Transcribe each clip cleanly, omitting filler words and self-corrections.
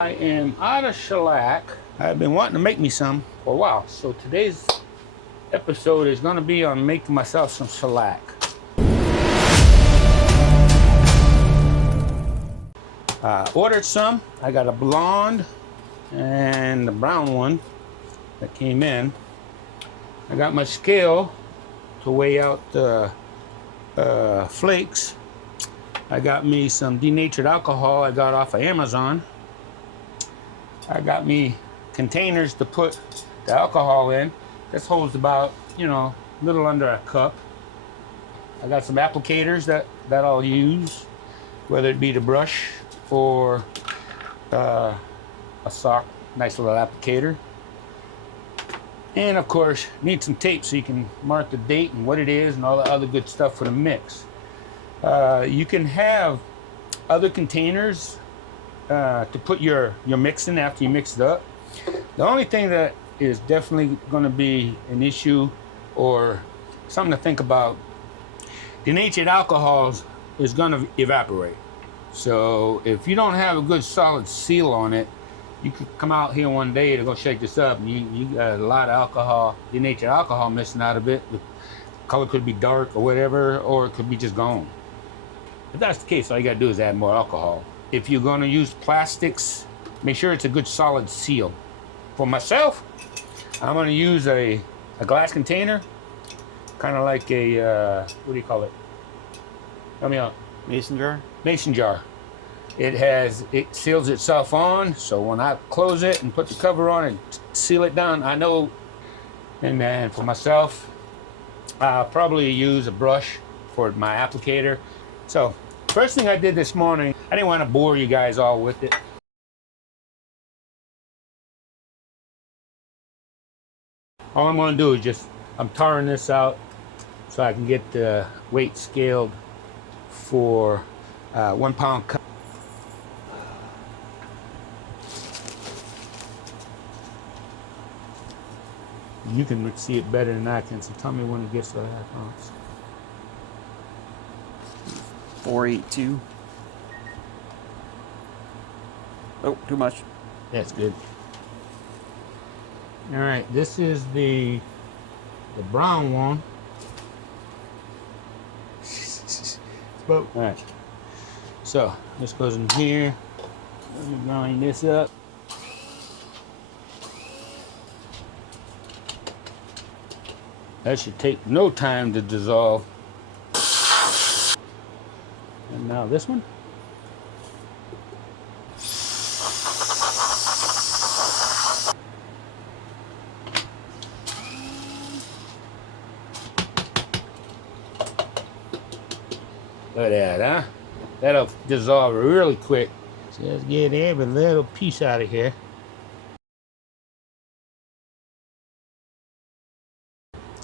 I am out of shellac. I've been wanting to make me some for a while. So today's episode is going to be on making myself some shellac. I ordered some. I got a blonde and the brown one that came in. I got my scale to weigh out the flakes. I got me some denatured alcohol I got off of Amazon. I got me containers to put the alcohol in. This holds about, a little under a cup. I got some applicators that I'll use, whether it be the brush or a sock, nice little applicator. And of course, need some tape so you can mark the date and what it is and all the other good stuff for the mix. You can have other containers to put your mix in after you mix it up. The only thing that is definitely going to be an issue or something to think about, denatured alcohols is going to evaporate. So if you don't have a good solid seal on it, you could come out here one day to go shake this up and you got a lot of alcohol, denatured alcohol missing out of it. The color could be dark or whatever, or it could be just gone. If that's the case, all you got to do is add more alcohol. If you're going to use plastics, make sure it's a good solid seal. For myself, I'm going to use a glass container, kind of like a, what do you call it? Help me out. Mason jar? Mason jar. It seals itself on, so when I close it and put the cover on and seal it down, I know. And then for myself, I'll probably use a brush for my applicator. So first thing I did this morning, I didn't want to bore you guys all with it. All I'm going to do is I'm tarring this out so I can get the weight scaled for 1 pound cup. You can see it better than I can, so tell me when it gets to a half ounce. 482. Oh, too much. That's good. All right, this is the brown one. All right, so this goes in here. Let me grind this up. That should take no time to dissolve. And now this one. Look at that, huh? That'll dissolve really quick. Just get every little piece out of here.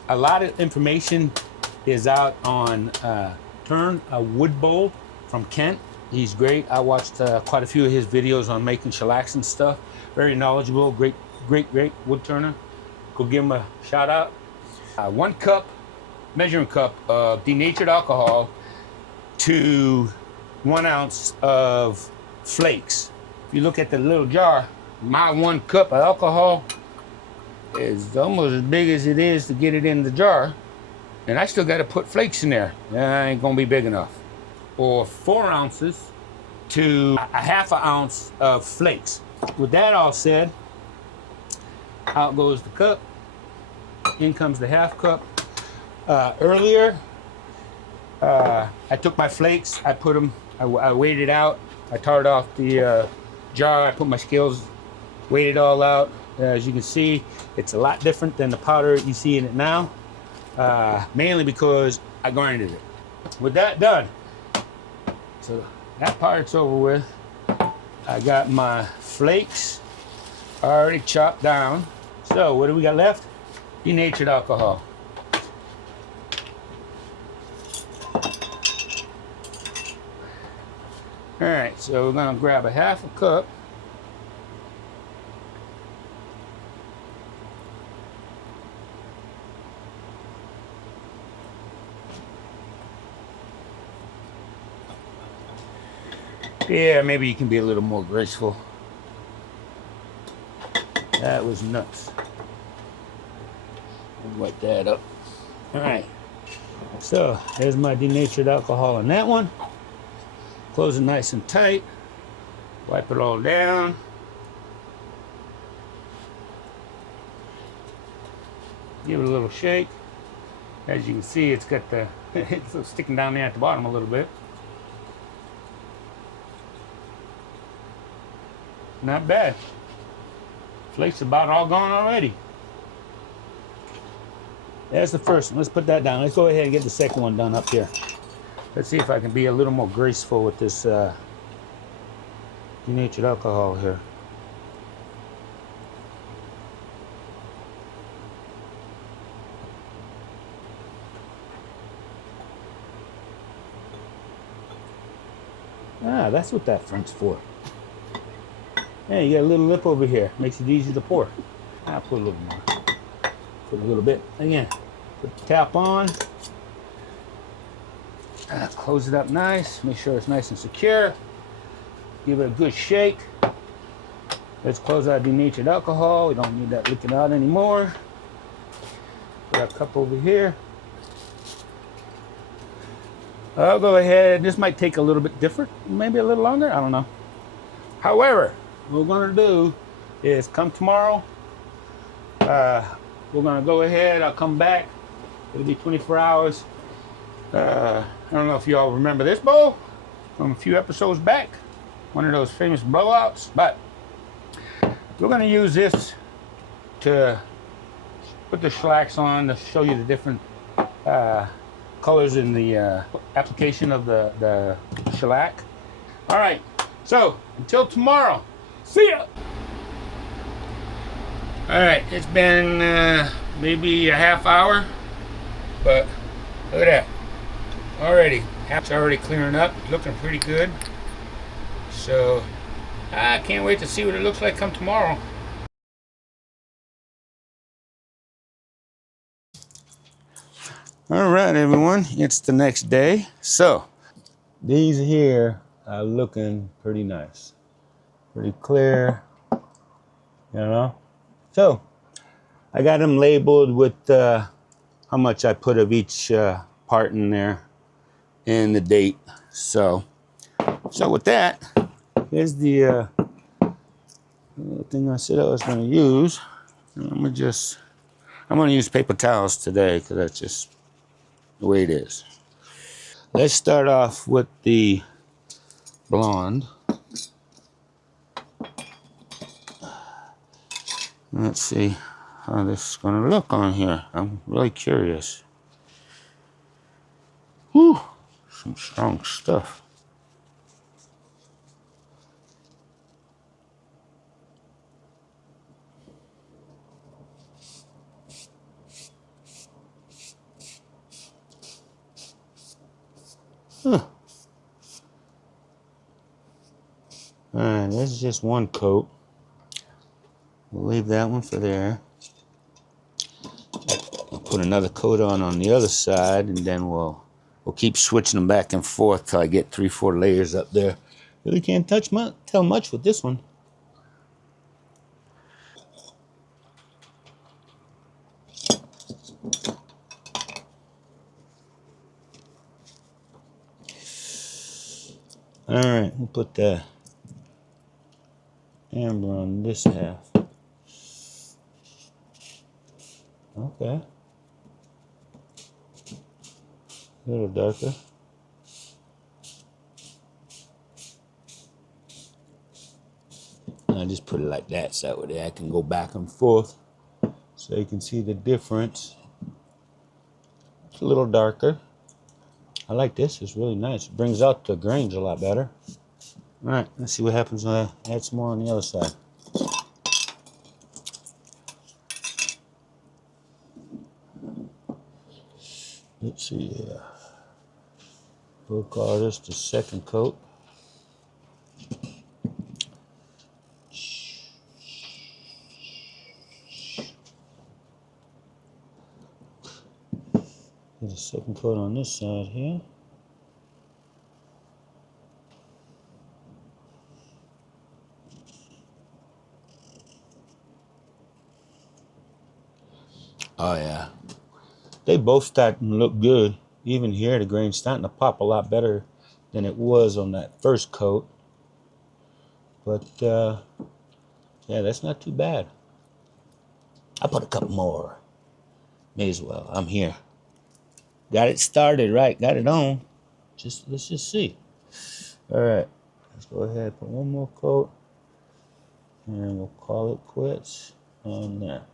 A lot of information is out on Turn, a wood bowl from Kent. He's great. I watched quite a few of his videos on making shellacs and stuff. Very knowledgeable, great wood turner. Go give him a shout out. 1 cup, measuring cup of denatured alcohol to 1 ounce of flakes. If you look at the little jar, my 1 cup of alcohol is almost as big as it is to get it in the jar. And I still got to put flakes in there. That ain't gonna be big enough. Or 4 ounces to a half an ounce of flakes. With that all said, out goes the cup. In comes the half cup. Earlier, I took my flakes, I put them, I weighed it out. I tarred off the jar, I put my scales, weighed it all out. As you can see, it's a lot different than the powder you see in it now. Mainly because I grinded it. With that done, so that part's over with. I got my flakes already chopped down. So what do we got left? Denatured alcohol. All right, so we're gonna grab a half a cup. Yeah, maybe you can be a little more graceful. That was nuts. Wipe that up. All right. So there's my denatured alcohol on that one. Close it nice and tight. Wipe it all down. Give it a little shake. As you can see, it's got the it's sticking down there at the bottom a little bit. Not bad. Flakes about all gone already. There's the first one. Let's put that down. Let's go ahead and get the second one done up here. Let's see if I can be a little more graceful with this denatured alcohol here. Ah, that's what that front's for. Hey, you got a little lip over here. Makes it easy to pour. I'll put a little more. Put a little bit. Again, put the tap on. Close it up nice. Make sure it's nice and secure. Give it a good shake. Let's close our denatured alcohol. We don't need that leaking out anymore. Put our cup over here. I'll go ahead. This might take a little bit different, maybe a little longer. I don't know. However, what we're going to do is come tomorrow. We're going to go ahead. I'll come back. It'll be 24 hours. I don't know if you all remember this bowl from a few episodes back. One of those famous blowouts. But we're going to use this to put the shellacs on to show you the different colors in the application of the shellac. All right, so until tomorrow, see ya. All right, it's been maybe a half hour, but look at that. Already, it's already clearing up, looking pretty good. So I can't wait to see what it looks like come tomorrow. All right, everyone, it's the next day. So these here are looking pretty nice, pretty clear, you know. So I got them labeled with how much I put of each part in there and the date. So with that, here's the thing I said I was going to use. I'm going to use paper towels today because that's just the way it is. Let's start off with the blonde. Let's see how this is going to look on here. I'm really curious. Whew, some strong stuff. Huh. All right, that's just one coat. We'll leave that one for there. I'll put another coat on the other side, and then we'll keep switching them back and forth till I get 3-4 layers up there. Really can't tell much with this one. All right, we'll put the amber on this half. Okay. A little darker. And I just put it like that so that way I can go back and forth so you can see the difference. It's a little darker. I like this. It's really nice. It brings out the grains a lot better. All right, let's see what happens when I add some more on the other side. Let's see here. We'll call this the second coat. Get a second coat on this side here. Oh yeah, they both starting to look good. Even here, the grain's starting to pop a lot better than it was on that first coat. But yeah, that's not too bad. I put a couple more. May as well. I'm here. Got it started right. Got it on. Let's just see. All right. Let's go ahead and put one more coat, and we'll call it quits on that.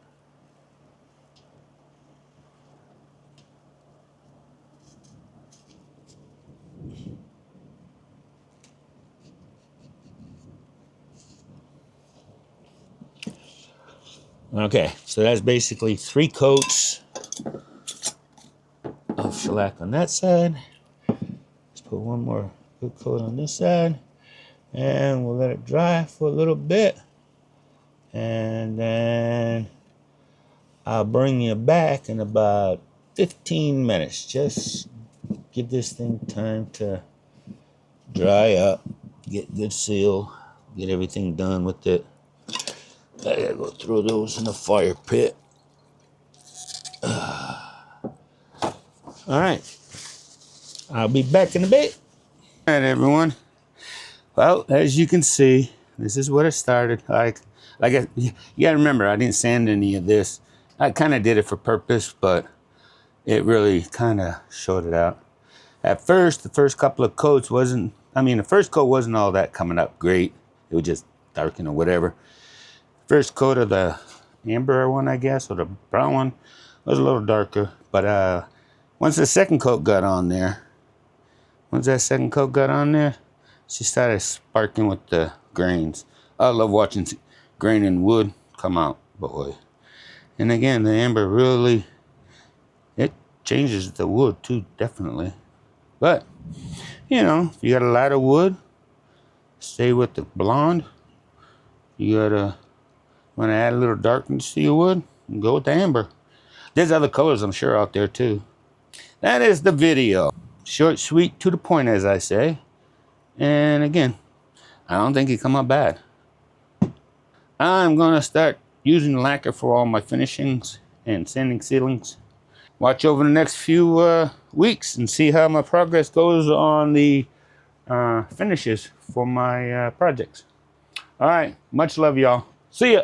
Okay, so that's basically 3 coats of shellac on that side. Let's put one more good coat on this side, and we'll let it dry for a little bit, and then I'll bring you back in about 15 minutes. Just give this thing time to dry up, get good seal, get everything done with it. I gotta go throw those in the fire pit. All right, I'll be back in a bit. All right, everyone. Well, as you can see, this is what it started. You gotta remember, I didn't sand any of this. I kind of did it for purpose, but it really kind of showed it out. At first, the first couple of coats the first coat wasn't all that coming up great. It was just darkened or whatever. First coat of the amber one, I guess, or the brown one, was a little darker. But once that second coat got on there, she started sparking with the grains. I love watching grain and wood come out, boy. And again, the amber really, it changes the wood too, definitely. But, if you got a lot of wood, stay with the blonde. You want to add a little darkness to your wood, go with the amber. There's other colors, I'm sure, out there too. That is the video. Short, sweet, to the point, as I say. And again, I don't think it come out bad. I'm going to start using lacquer for all my finishings and sanding sealings. Watch over the next few weeks and see how my progress goes on the finishes for my projects. All right, much love, y'all. See ya.